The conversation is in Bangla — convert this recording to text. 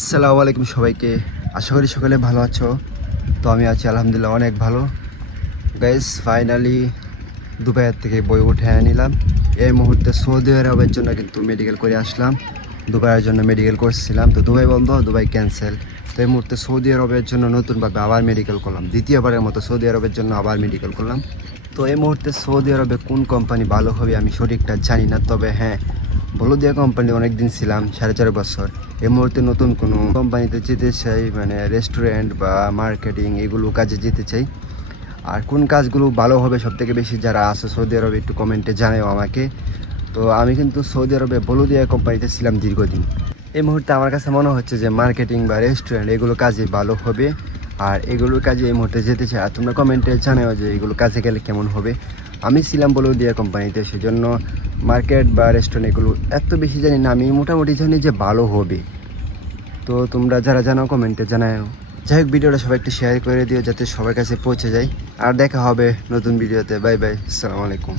আসসালামু আলাইকুম সবাইকে। আশা করি সকালে ভালো আছো। তো আমি আছি আলহামদুলিল্লাহ অনেক ভালো। গাইস ফাইনালি দুবাইয়ের থেকে বই উঠে নিলাম। এই মুহূর্তে সৌদি আরবের জন্য কিন্তু মেডিকেল করে আসলাম। দুবাইয়ের জন্য মেডিকেল করছিলাম তো দুবাই বন্ধ, দুবাই ক্যান্সেল তো এই মুহূর্তে সৌদি আরবের জন্য নতুনভাবে আবার মেডিকেল করলাম। দ্বিতীয়বারের মতো সৌদি আরবের জন্য আবার মেডিকেল করলাম। তো এই মুহূর্তে সৌদি আরবে কোন কোম্পানি ভালো হবে আমি সঠিকটা জানি না। তবে হ্যাঁ বলদিয়া কোম্পানি অনেক দিন ছিলাম, সাড়ে চার বছর। এই মুহূর্তে নতুন কোনো কোম্পানিতে যেতে চাই মানে রেস্টুরেন্ট বা মার্কেটিং এগুলো কাজে যেতে চাই। আর কোন কাজগুলো ভালো হবে সব থেকে বেশি যারা আছে সৌদি আরবে একটু কমেন্টে জানাও আমাকে। তো আমি কিন্তু সৌদি আরবে বলদিয়া কোম্পানিতে ছিলাম দীর্ঘদিন। এই মুহূর্তে আমার কাছে মনে হচ্ছে যে মার্কেটিং বা রেস্টুরেন্ট এগুলো কাজে ভালো হবে। আর এগুলোর কাজে এই মুহূর্তে যেতে চাই। আর তোমরা কমেন্টে জানাও যে এগুলো কাজে গেলে কেমন হবে। আমি ছিলাম বলদিয়া কোম্পানিতে, সেজন্য মার্কেট বা রেস্টুরেন্ট এগুলো এত বেশি জানি না, আমি মোটামুটি জানি যে ভালো হবে। তো তোমরা যারা জানো কমেন্টে জানাও যাই হোক, ভিডিওটা সবাই একটু শেয়ার করে দিও, যাতে সবার কাছে পৌঁছে যায়। আর দেখা হবে নতুন ভিডিওতে। বাই বাই আসসালামু আলাইকুম।